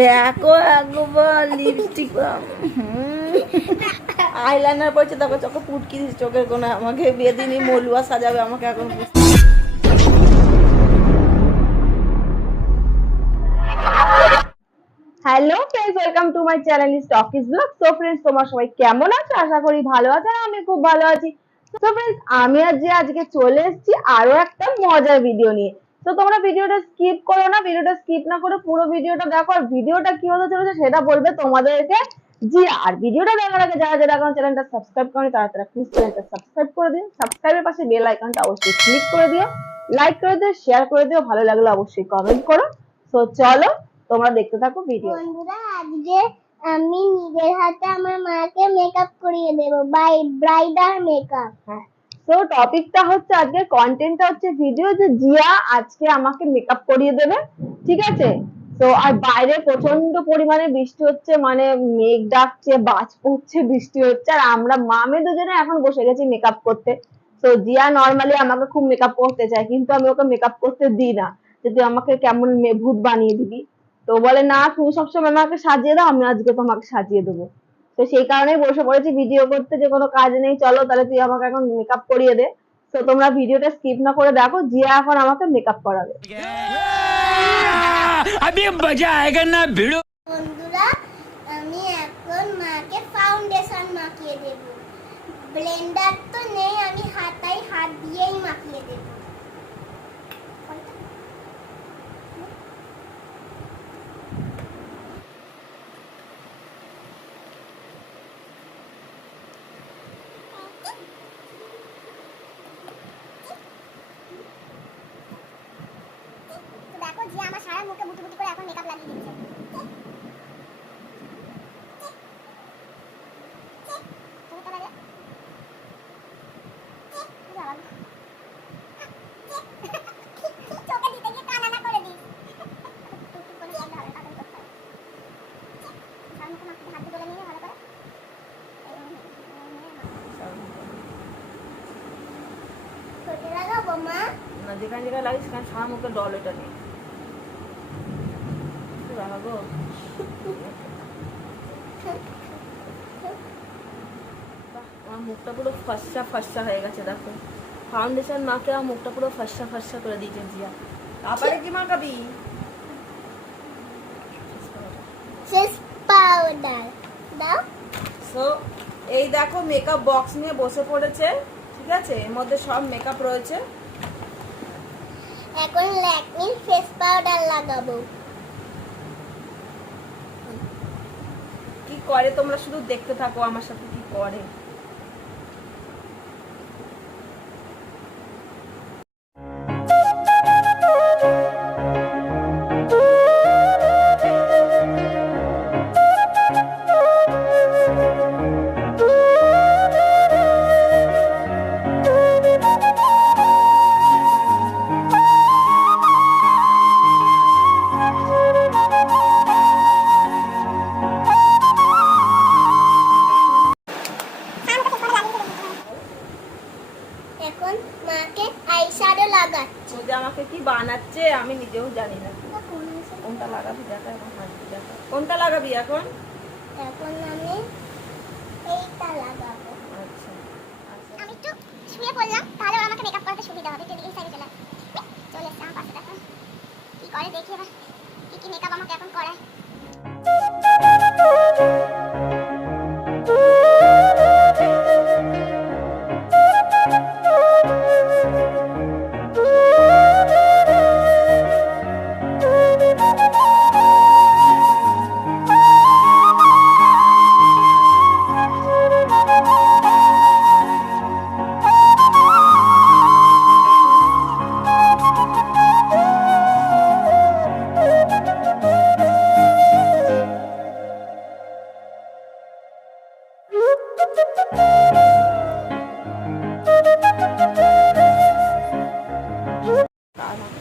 দেখো একবার lipstick eyeliner পড়ছে, দেখো চোখে পুটকি দিচ্ছে চোখের কোণে। আমাকে বেদিনী মলুয়া সাজাবে আমাকে এখন। Hello friends, welcome to my channel Stockies blog. So friends, তোমার সবাই কেমন আছো? আশা করি ভালো আছো। আর আমি খুব ভালো আছি। সো ফ্রেন্ডস, আমি আজকে চলে এসেছি আরো একটা মজার ভিডিও নিয়ে। তো তোমরা ভিডিওটা স্কিপ করো না, ভিডিওটা স্কিপ না করে পুরো ভিডিওটা দেখো। আর ভিডিওটা কি হতে চলেছে সেটা বলবে তোমাদেরকে জি। আর ভিডিওটা দেখার আগে যারা যারা এখন চ্যানেলটা সাবস্ক্রাইব করেনি তারা তারা প্লিজ চ্যানেলটা সাবস্ক্রাইব করে দিও। সাবস্ক্রাইবের পাশে বেল আইকনটা অবশ্যই ক্লিক করে দিও, লাইক করে দিও, শেয়ার করে দিও, ভালো লাগলে অবশ্যই কমেন্ট করো। তো চলো তোমরা দেখতে থাকো ভিডিও। বন্ধুরা, আজকে আমি নিজের হাতে আমার মাকে মেকআপ করিয়ে দেব, বাই ব্রাইডাল মেকআপ। হ্যাঁ, তো টপিকটা হচ্ছে, আজকে কন্টেন্টটা হচ্ছে ভিডিও, যে জিয়া আজকে আমাকে মেকআপ করিয়ে দেবে, ঠিক আছে? তো আর বাইরে প্রচন্ড পরিমাণে বৃষ্টি হচ্ছে, মানে মেঘ ডাকছে, বাজ পড়ছে, বৃষ্টি হচ্ছে। আর আমরা মামে দুজনে এখন বসে গেছি মেকআপ করতে। তো জিয়া নর্মালি আমাকে খুব মেকআপ করতে চায়, কিন্তু আমি ওকে মেকআপ করতে দিই না, যে তুই আমাকে কেমন ভূত বানিয়ে দিবি। তো বলে না, তুমি সবসময় আমাকে সাজিয়ে দাও, আমি আজকে তোমাকে সাজিয়ে দেবো। তো সেই কারণেই বসে পড়েছি ভিডিও করতে, যে কোনো কাজ নেই। চলো তাহলে তুই আমাকে এখন মেকআপ করিয়ে দে। তো তোমরা ভিডিওটা স্কিপ না করে দেখো, জিয়া এখন আমাকে মেকআপ করাবে। अभी मजा आएगा ना भिड़ो। বন্ধুরা, আমি এখন মাকে ফাউন্ডেশন মাখিয়ে দেব। ব্লেন্ডার তো নেই, আমি হাত দিয়েই মাখিয়ে দেব। দেখো, যে আমার সারা মুখে বুটি বুটি করে এখন মেকআপ লাগিয়ে দিচ্ছে। চোখে দিতে গিয়ে কান্না করে দিস। কোনো কথা হবে, তাড়াতাড়ি করতে হবে। সারা মুখে মাখিয়ে হাত দিয়ে নিয়ে ভালো করে ঠোঁটে লাগাবো মা। না, যেখানে যেখানে লাগে সেখানে সারা মুখে ডল এটা নেই লাগাবো। আমার মুখটা পুরো ফর্সা ফর্সা হয়ে গেছে, দেখো ফাউন্ডেশন মাকে আমার মুখটা পুরো ফর্সা ফর্সা করে দিয়েছে জিয়া। তারপরে কি মাখাবি? ফেস পাউডার দাও। সো এই দেখো মেকআপ বক্স নিয়ে বসে পড়েছে, ঠিক আছে? এর মধ্যে সব মেকআপ রয়েছে। এখন ল্যাকমির ফেস পাউডার লাগাবো। কি করে তোমরা শুধু দেখতে থাকো আমার সাথে কি করে। এখন মাকে আইশ্যাডো লাগাচ্ছি। ও যে আমাকে কি বানাচ্ছে আমি নিজেও জানি না। কোনটা লাগাবি দেখা, এখন হাত দিয়ে দেখা কোনটা লাগাবি এখন। এখন আমি এইটা লাগাবো। আচ্ছা আমি একটু শুয়ে পড়লাম, তাহলে আমাকে মেকআপ করতে সুবিধা হবে। একটু এই সাইডে চলে এসে আমার পাশে দেখো কি করে, দেখি এবার কি কি মেকআপ আমাকে এখন করায়।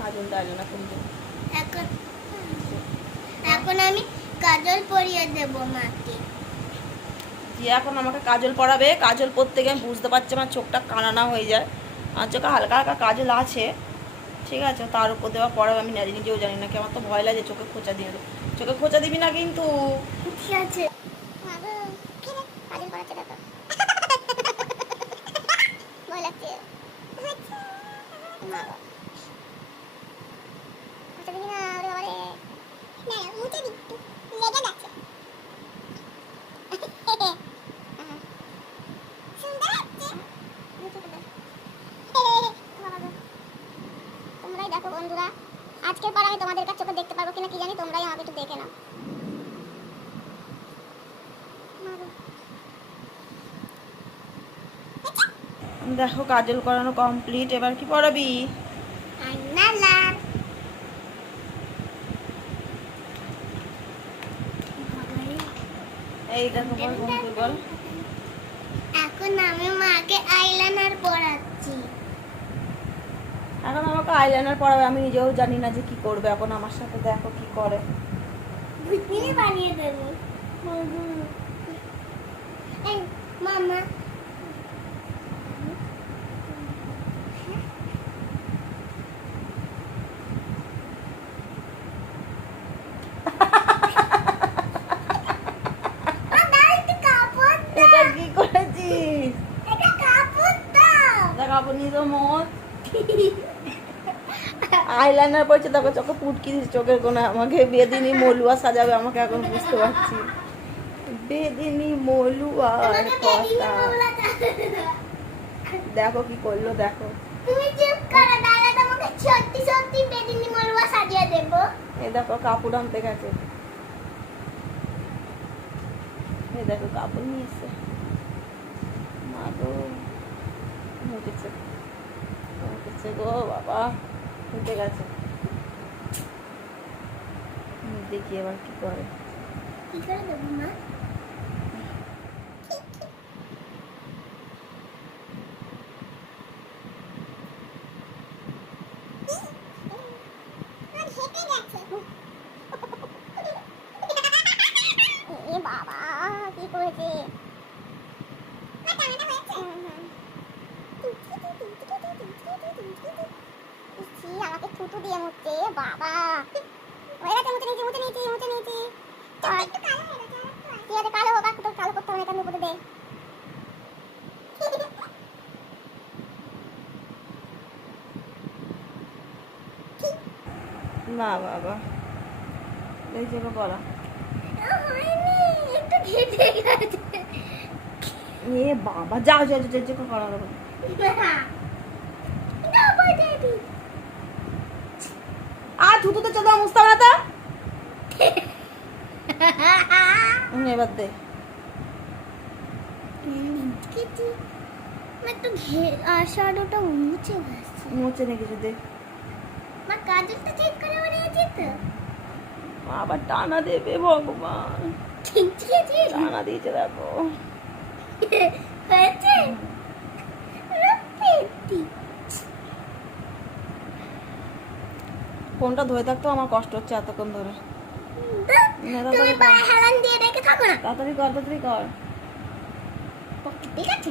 কাজল ডালে না কিন্তু। এখন এখন আমি কাজল পরিয়ে দেব মাকে। যে এখন আমাকে কাজল পরাবে। কাজল পরতে গিয়ে আমি বুঝতে পারছি আমার চোখটা কানা হয়ে যায়। আমার চোখে হালকা হালকা কাজল আছে, ঠিক আছে, তার উপর দেওয়া পড়াবে আমি নিজেও জানি না কি, আমার তো ভয় লাগে চোখে খোঁচা দিয়ে দেবে। চোখে খোঁচা দিবি না কিন্তু। ঠিক আছে মাগো কি রে কাজল করাচ্ছে দেখো ভয় লাগছে মাগো আচ্ছা দেখি না ওরে বাবারে না মুছে দিচ্ছি লেগে যাচ্ছে সুন্দর লাগছে মুছে দে তোমরাই দেখো বন্ধুরা, আজকের পর আমি তোমাদের কাছে চোখে দেখতে পারবো কিনা কি জানি, তোমরাই আমাকে একটু দেখে নাও। দেখো কাজল করানো কমপ্লিট, এবার কি পড়াবি? এই দেখো বল বন্ধু বল। এখন আমি মাকে আইলাইনার পরাচ্ছি। এখন আমাকে আইলাইনার পড়াবে, আমি নিজেও জানি না যে কি করবে এখন আমার সাথে, দেখো কি করে। ভুতনি বানিয়ে দেব এই মামা এটা কি করেছিস? এটা কাপড় দাও দেখ আপনি তো মত আইলাইনার পড়ছে, দেখো চোখে পুটকি দিচ্ছে চোখের কোণে, আমাকে বেদিনী মলুয়া সাজাবে আমাকে, এখন বুঝতে পারছি বেদিনী মলুয়ার কথা। দেখো কি করলো দেখো। তুমি চুপ করো, দাদা তোমাকে সত্যি সত্যি বেদিনী মলুয়া সাজিয়ে দেব। এই দেখো কাপড় আনতে গেছে, এই দেখো কাপড় নিয়ে এসছে, মা গো মুটেছে মুটেছে গো বাবা, উঠে গেছে। দেখি এবার কি করে। কি করে দেব মা? এ বাবা কি করেছে? আমাকে থুতু দিয়ে মুছছে বাবা। হয়ে গেছে, মুছে নিয়েছি মুছে নিয়েছি মুছে নিয়েছি। একটু কালো হয়ে গেছে, ঠিক আছে কালো হোক, আর তোর কালো করতে হবে না, উপরে দে। না বাবা এই যে বলা একটু ঘেটে গেছে। এ বাবা যাও যাও যাও যে করা হবে। আর থুতুতে চোদা মুছতে হবে না তা? এবার দে একটু আশাডোটা মুছে গেছে। মুছে নে কিছু দে, মা কাজলটা চেক করে বানিয়েছি তো। আবার টানা দেবে ভগবান, খিঁচিয়েছি টানা দিয়েছে দেখো। হয়েছে রুপেটি। ফোনটা ধরে থাকতেও আমার কষ্ট হচ্ছে এতক্ষণ ধরে। তুমি পায়ে হেলান দিয়ে রেখে থাকো না। তাড়াতাড়ি কর তাড়াতাড়ি কর। ঠিক আছে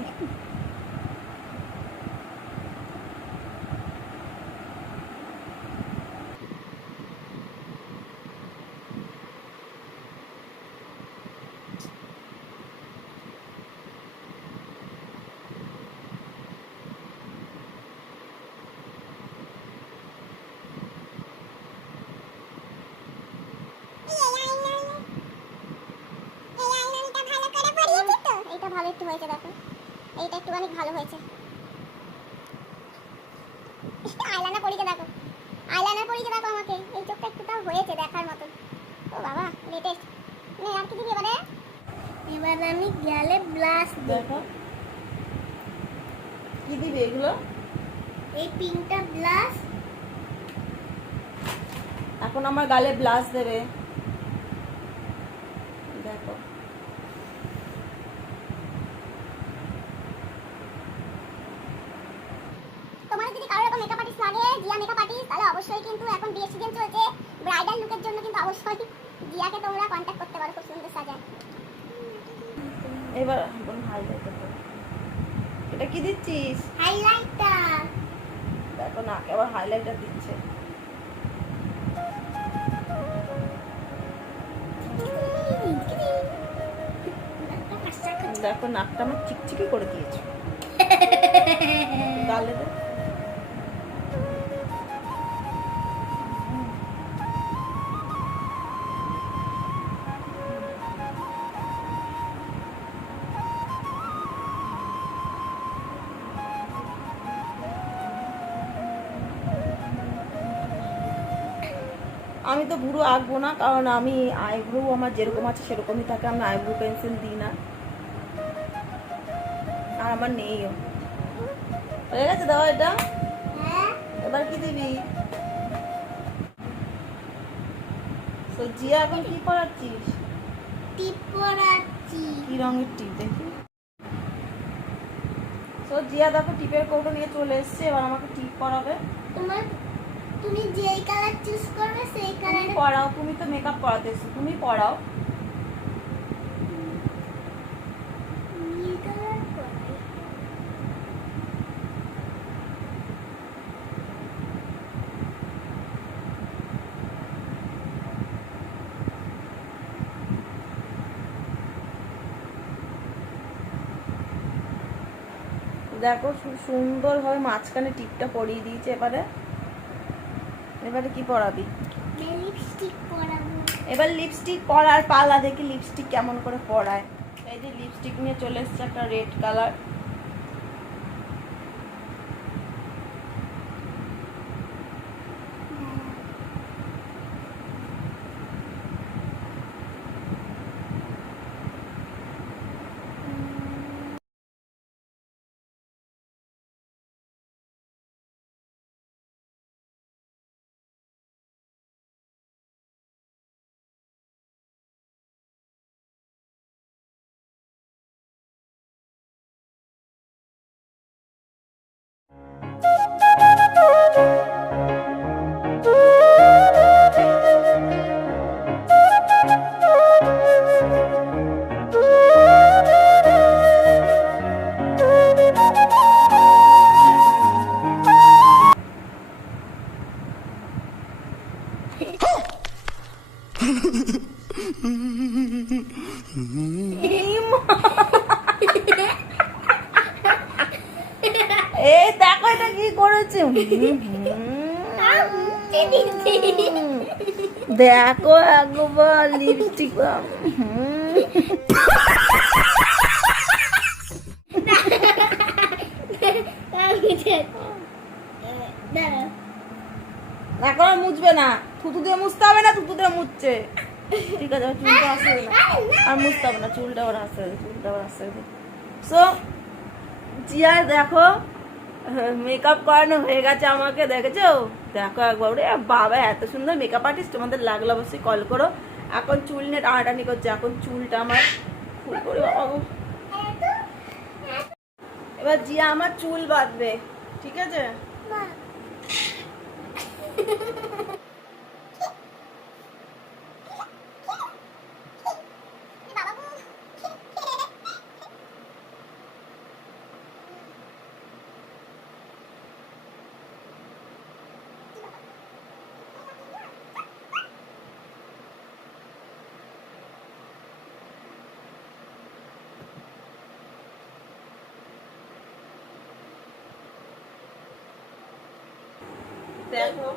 ভালো একটু হয়েছে দেখো, এইটা একটু অনেক ভালো হয়েছে। আইলাইনার পরিয়ে দেখো, আইলাইনার পরিয়ে দেখো আমাকে, এই চোখটা একটু তাও হয়েছে দেখার মতন। ও বাবা লেটেস্ট। নে আর কি দিবি এবারে? এবার আমি গালে ব্লাশ দেখো কি দিবি এগুলো? এই পিঙ্কটা ব্লাশ। এখন আমার গালে ব্লাশ দেবে দেখো। তোমার যদি কারো এরকম মেকআপ আর্টিস্ট লাগে, জিয়া মেকআপ আর্টিস্ট, তাহলে অবশ্যই কিন্তু এখন বিয়ের সিজন চলছে, ব্রাইডাল লুকের জন্য কিন্তু অবশ্যই জিয়াকে তোমরা কন্টাক্ট করতে পারো, খুব সুন্দর সাজায়। এবার হাইলাইটার, এটা কি দিচ্ছিস? হাইলাইটার দেখো নাকে আবার হাইলাইটার দিচ্ছে। দেখো নাকটা আমার চিকচিকি করে দিয়েছে। গালে দে। আমি তো ভুরু আঁকবো না, কারণ আমি আইব্রো আমার যেরকম আছে সেরকমই থাকে, আমি আইব্রো পেন্সিল দিই না, আর আমার নেইও। হয়ে গেছে, দাও এটা। এবার কি দিবি? তো জিয়া এখন কি পড়াচ্ছিস? টিপ পড়াচ্ছি। কি রঙের টিপ দেখি? তো জিয়া দেখো টিপের কৌটো নিয়ে চলে এসছে, এবার আমাকে টিপ পরাবে। তুমি যেই কালার চুজ করবে সেই কালারে পড়াও, তুমি তো মেকআপ করাতে এসছো, তুমি পড়াও। নীল কালার করবে। দেখো সুন্দর ভাবে মাঝখানে টিপটা পরিয়ে দিয়েছে। এবারে এবারে কি পরাবি? লিপস্টিক পরাবো। এবার লিপস্টিক পরার পালা, দেখি লিপস্টিক কেমন করে পরায়। এই যে লিপস্টিক নিয়ে চলে এসছে একটা রেড কালার। এই দেখো এটা কি করেছে। দেখো একবার লিপস্টিক। এখন আর মুছবে না, থুতু দিয়ে মুছতে হবে না, থুতু দিয়ে মুছছে। ঠিক আছে, চুলটা আসতে না, আর মুছতে হবে না, চুলটা আবার আসতে হবে, চুলটা আবার আসতে হবে। সো জিয়ার দেখো মেকআপ করানো হয়ে গেছে আমাকে, দেখেছো? দেখো একবার, ওরে বাবা এত সুন্দর মেকআপ আর্টিস্ট, তোমাদের লাগলে অবশ্যই কল করো। এখন চুল নিয়ে টানাটানি করছে, এখন চুলটা আমার ফুল করে বাবা। এবার জিয়া আমার চুল বাঁধবে, ঠিক আছে? দেখো,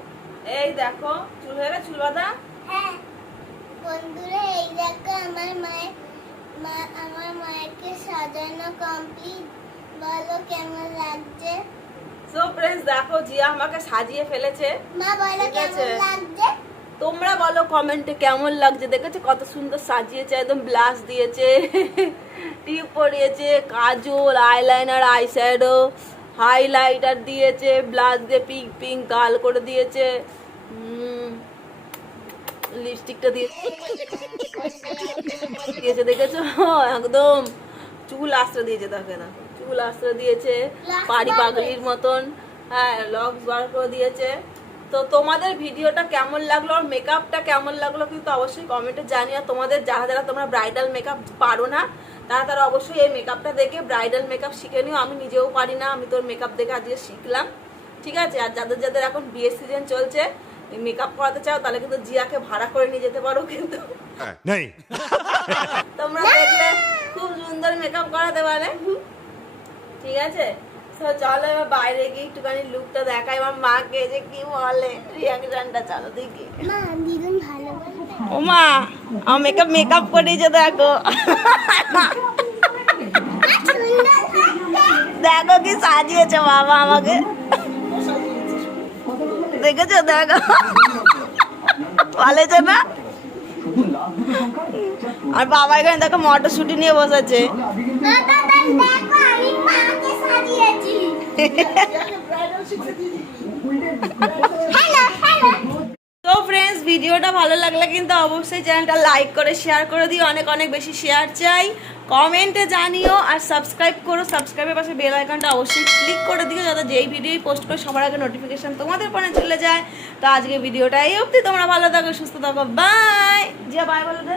এই দেখো চুল হয়ে গেছে, চুল বাঁধা। হ্যাঁ বন্ধুরা, এই দেখো আমার মায়েরকে সাজানো কমপ্লিট। বলো কেমন লাগছে? সো ফ্রেন্ডস দেখো জিয়া আমাকে সাজিয়ে ফেলেছে। মা বলো ঠিক আছে। কেমন লাগছে? তোমরা বলো কমেন্টে কেমন লাগছে। দেখেছো কত সুন্দর সাজিয়েছে, একদম ব্লাশ দিয়েছে, টিপ পরিয়েছে, কাজল, আইলাইনার, আইশ্যাডো, হাইলাইটার দিয়েছে, ব্লাশ দিয়ে পিঙ্ক পিঙ্ক গাল করে দিয়েছে, লিপস্টিকটা দিয়েছে। দেখেছো একদম চুল আশ্রয় দিয়েছে। দেখে না, চুল আশ্রয় দিয়েছে পাড়ি পাগলির মতন। হ্যাঁ, লক্স বার করে দিয়েছে। তো তোমাদের ভিডিওটা কেমন লাগলো আর মেকআপটা কেমন লাগলো কিন্তু অবশ্যই কমেন্টে জানিও। তোমাদের যারা যারা তোমরা ব্রাইডাল মেকআপ পারো না তারা অবশ্যই এই মেকআপটা দেখে ব্রাইডাল মেকআপ শিখে নিও। আমি নিজেও পারি না, আমি তোর মেকআপ দেখে আজকে শিখলাম। ঠিক আছে? আর যাদের যাদের এখন বিয়ের সিজন চলছে, মেকআপ করাতে চাও তাহলে কিন্তু জিয়াকে ভাড়া করে নিয়ে যেতে পারো কিন্তু। नहीं তোমরা দেখলে খুব সুন্দর মেকআপ করাতে পারে, ঠিক আছে? তো চলো এবার বাইরে গিয়ে একটুখানি লুকটা দেখাই আমার মাকে, যে কি বলে রিয়াকশনটা। চলো দেখি। মা দিদুন ভালো বলবে। ও মা, আমার মেকআপ করেছে দেখো। দেখো কি সাজিয়েছে বাবা আমাকে, দেখেছো? দেখো ভালোছে না? আর বাবা এখানে দেখো মটরশুটি নিয়ে বসেছে। দেখো আমি মাকে সাজিয়েছি। Hello hello. তো ফ্রেন্ডস, ভিডিওটা ভালো লাগলে কিন্তু অবশ্যই চ্যানেলটা লাইক করে শেয়ার করে দিও, অনেক অনেক বেশি শেয়ার চাই, কমেন্টে জানিও, আর সাবস্ক্রাইব করো। সাবস্ক্রাইবের পাশে বেল আইকনটা অবশ্যই ক্লিক করে দিও, যাতে যেই ভিডিওই পোস্ট করে সবার আগে নোটিফিকেশন তোমাদের ফোনে চলে যায়। তো আজকে ভিডিওটা এই অবধি, তোমরা ভালো থাকো, সুস্থ থাকো, বাই। জিয়া বাই বলে দে।